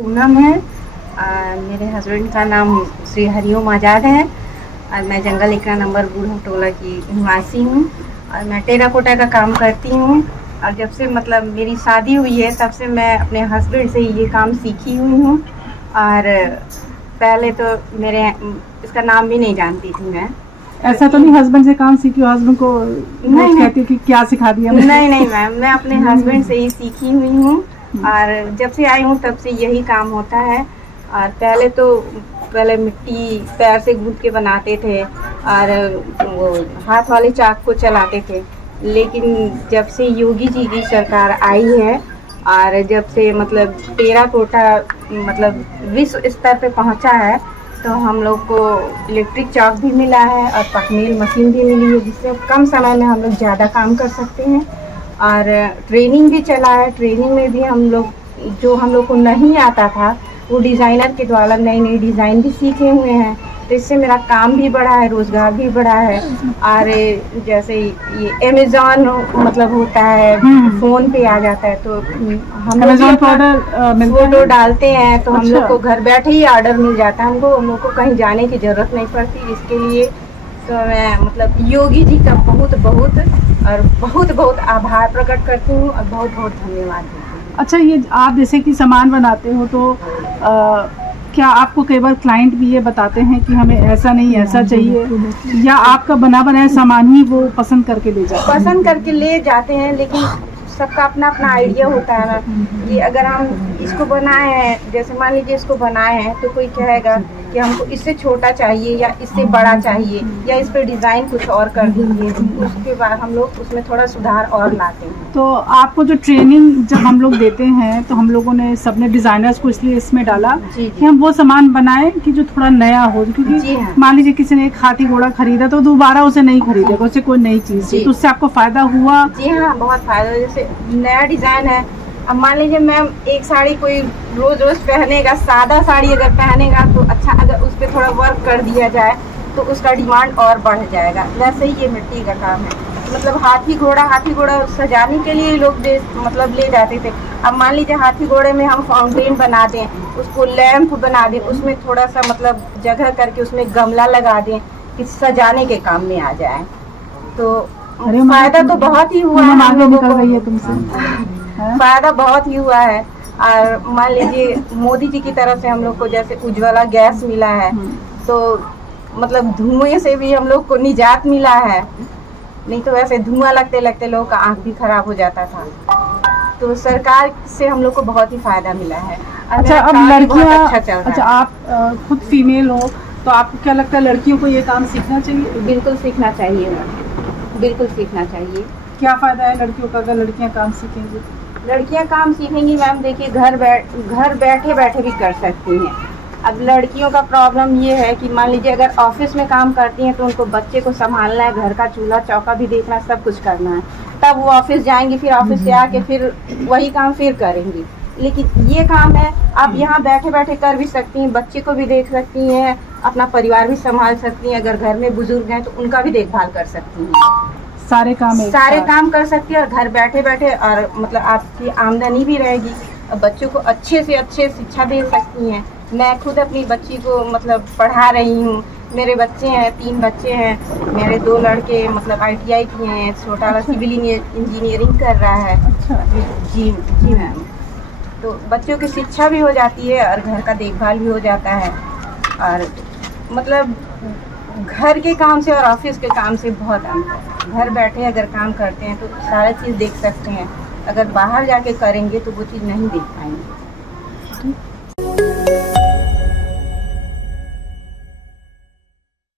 पूनम है। मेरे हस्बैंड का नाम श्री हरिओम आज़ाद है और मैं जंगल एकरा नंबर बूढ़ा टोला की निवासी हूँ और मैं टेराकोटा का काम करती हूँ। और जब से मतलब मेरी शादी हुई है तब से मैं अपने हस्बैंड से ये काम सीखी हुई हूँ। और पहले तो मेरे इसका नाम भी नहीं जानती थी मैं। ऐसा तो नहीं हस्बैंड से काम सीखी हो, हस्बैंड को नहीं कहती कि क्या सिखा दिया? नहीं मैम, मैं अपने हस्बैंड से ही सीखी हुई हूँ और जब से आई हूँ तब से यही काम होता है। और पहले मिट्टी पैर से गूंथ के बनाते थे और वो हाथ वाले चाक को चलाते थे, लेकिन जब से योगी जी की सरकार आई है और जब से मतलब टेराकोटा मतलब विश्व स्तर पे पहुंचा है तो हम लोग को इलेक्ट्रिक चाक भी मिला है और पकमील मशीन भी मिली है, जिससे कम समय में हम लोग ज़्यादा काम कर सकते हैं। और ट्रेनिंग भी चला है। ट्रेनिंग में भी हम लोग को नहीं आता था वो डिज़ाइनर के द्वारा नई नई डिज़ाइन भी सीखे हुए हैं, तो इससे मेरा काम भी बढ़ा है, रोज़गार भी बढ़ा है। और जैसे ये अमेज़ॉन मतलब होता है, फ़ोन पे आ जाता है तो हम लोग फोटो डालते हैं तो हम लोग को घर बैठे ही ऑर्डर मिल जाता है। हम लोग को कहीं जाने की ज़रूरत नहीं पड़ती। इसके लिए तो मैं मतलब योगी जी का बहुत आभार प्रकट करती हूँ और बहुत धन्यवाद देती हूँ। अच्छा, ये आप जैसे कि सामान बनाते हो तो क्या आपको कई बार क्लाइंट भी ये बताते हैं कि हमें ऐसा नहीं ऐसा चाहिए, या आपका बना बनाया सामान ही वो पसंद करके ले जाते हैं? लेकिन सबका अपना अपना आइडिया होता है ना कि अगर हम इसको बनाए हैं, जैसे मान लीजिए इसको बनाए हैं तो कोई कहेगा कि हमको इससे छोटा चाहिए या इससे बड़ा चाहिए या इस पर डिज़ाइन कुछ और कर दीजिए, उसके बाद हम लोग उसमें थोड़ा सुधार और लाते हैं। तो आपको जो ट्रेनिंग जब हम लोग देते हैं तो हम लोगों ने सबने डिज़ाइनर्स को इसलिए इसमें डाला कि हम वो सामान बनाएं कि जो थोड़ा नया हो, क्योंकि मान लीजिए किसी ने एक हाथी घोड़ा खरीदा तो दोबारा उसे नहीं खरीदेगा, उससे कोई नई चीज़, तो उससे आपको फ़ायदा हुआ? जी हाँ, बहुत फ़ायदा। जैसे नया डिज़ाइन है, अब मान लीजिए मैम एक साड़ी कोई रोज़ पहनेगा, सादा साड़ी अगर पहनेगा तो अच्छा, अगर उस पर थोड़ा वर्क कर दिया जाए तो उसका डिमांड और बढ़ जाएगा। वैसे ही ये मिट्टी का काम है, मतलब हाथी घोड़ा सजाने के लिए लोग ले जाते थे। अब मान लीजिए हाथी घोड़े में हम फाउंटेन बना दें, उसको लैंप बना दें, उसमें थोड़ा सा मतलब जगह करके उसमें गमला लगा दें कि सजाने के काम में आ जाए, तो फायदा तो बहुत ही हुआ है हम लोगों को। फायदा बहुत ही हुआ है। और मान लीजिए मोदी जी की तरफ से हम लोग को जैसे उज्ज्वला गैस मिला है, तो मतलब धुएं से भी हम लोग को निजात मिला है, नहीं तो वैसे धुआं लगते लगते लोगों का आँख भी खराब हो जाता था। तो सरकार से हम लोग को बहुत ही फायदा मिला है। अच्छा, अब लड़कियां, अच्छा आप खुद फीमेल हो तो आपको क्या लगता है लड़कियों को ये काम सीखना चाहिए? बिल्कुल सीखना चाहिए मैम, बिल्कुल सीखना चाहिए। क्या फ़ायदा है लड़कियों का अगर लड़कियां काम सीखेंगी? लड़कियां काम सीखेंगी मैम, देखिए घर बैठे बैठे भी कर सकती हैं। अब लड़कियों का प्रॉब्लम ये है कि मान लीजिए अगर ऑफिस में काम करती हैं तो उनको बच्चे को संभालना है, घर का चूल्हा चौका भी देखना है, सब कुछ करना है, तब वो ऑफिस जाएंगी, फिर ऑफिस से आके फिर वही काम फिर करेंगी। लेकिन ये काम है आप यहाँ बैठे बैठे कर भी सकती हैं, बच्चे को भी देख सकती हैं, अपना परिवार भी संभाल सकती हैं, अगर घर में बुजुर्ग हैं तो उनका भी देखभाल कर सकती हैं, सारे काम कर सकती है और घर बैठे बैठे, और मतलब आपकी आमदनी भी रहेगी और बच्चों को अच्छे से अच्छे शिक्षा दे सकती हैं। मैं खुद अपनी बच्ची को मतलब पढ़ा रही हूँ, मेरे बच्चे हैं, 3 बच्चे हैं, मेरे 2 लड़के मतलब ITI किए हैं, छोटा वाला सिविल इंजीनियरिंग कर रहा है। जी मैम, तो बच्चों की शिक्षा भी हो जाती है और घर का देखभाल भी हो जाता है। और मतलब घर के काम से और ऑफिस के काम से बहुत अंतर। घर बैठे अगर काम करते हैं तो सारा चीज़ देख सकते हैं, अगर बाहर जाके करेंगे तो वो चीज़ नहीं देख पाएंगे।